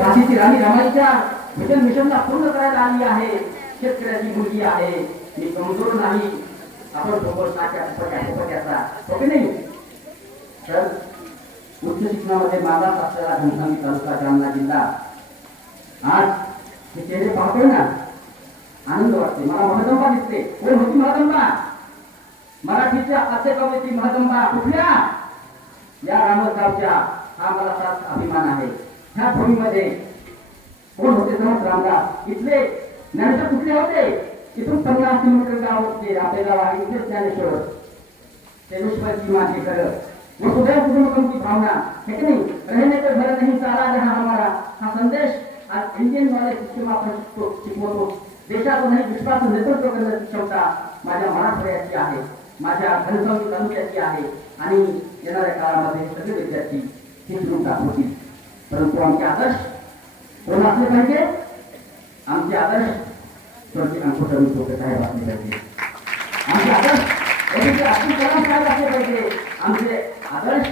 झाशीची राणी रमाईच्या मिशन मिशनला पूर्ण करायला आली आहे. शेतकऱ्याची मुलगी आहे. मी कमजोर नाही. आपण सोबत नाट्या फुपट्याचा हो नाही? तर उच्च शिक्षणामध्ये मागास असलेला घनसामी तालुका जालना जिल्हा. आज हे चेहरे पाहतोय ना? आनंद वाटते. मला महदंबा दिसते. कोण होती महदंबा मराठीच्या असे कवयित्री महदंबा कुठल्या? या रामगावच्या हा मला अभिमान आहे. ह्या भूमीमध्ये कोण होते समज रामदास. इथले ज्ञानेश्वर कुठले होते? इथून पन्नास किलोमीटर गाव होते आपले गाव आहे इथले ज्ञानेश्वर. तेजेश्वरजी माझे घर वसुधैव कुटुंबकम की भावना. है कि नहीं? रहने को घर नहीं सारा जहां हमारा. हा संदेश आज इंडियन नॉलेज सिस्टम आपण शिकतो शिकवतो. देशात नाही विश्वाचं नेतृत्व करण्याची क्षमता माझ्या मराठवाड्याची आहे. माझ्या घनसावंगी तालुक्याची आहे. आणि येणाऱ्या काळामध्ये सगळे विद्यार्थी शिकून दाखवतील. परंतु आमचे आदर्श कोण असले पाहिजे आमचे आदर्श स्वर्गीय अंकुशरवी टोके साहेब आदर्श साहेब असले पाहिजे आमचे आदर्श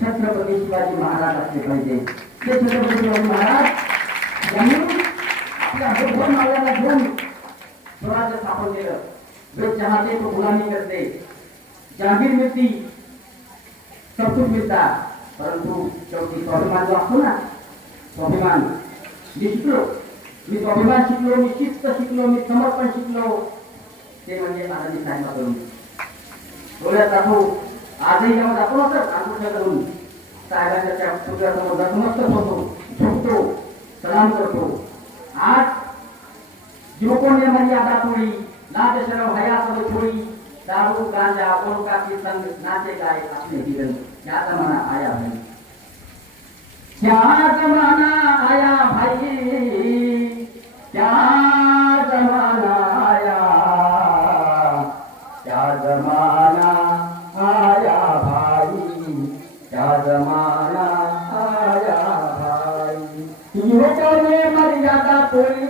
छत्रपती शिवाजी महाराज असले शिवाजी महाराज यांनी आपल्या दोन चाहते तो गुलामी करते जहागीर मिळती सब कुछ मिळता परंतु शेवटी स्वाभिमान जो असतो ना. स्वाभिमान. मी शिकलो. मी स्वाभिमान शिकलो मी शिस्त शिकलो मी समर्पण शिकलो. ते म्हणजे आनंदी साहेबाकडून डोळ्यात दाखवू. आजही जेव्हा जातो ना तर अंगुठ्या करून साहेबांच्या त्या पुतळ्यासमोर जातो नसतं होतो. झुकतो सलाम करतो. आज युवकों ने मर्यादा म्हणजे तोड़ी लाज शर्म हया सब छोड़ी दारू गांजा गोलका के संग नाचे गाए अपने जीवन. क्या जमाना आया भाई क्या जमाना आया भाई। क्या जमाना आया क्या जमाना आया भाई क्या जमाना आया भाई युवकों ने मर्यादा तोड़ी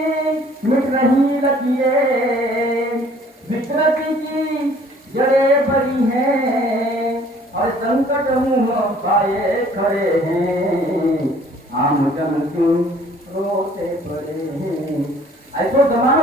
मिट नहीं लकीरे विकृति की जड़े बड़ी हैं और संकट मुँह पाए खड़े हैं आम जन क्यों रोते पड़े हैं ऐसो भगे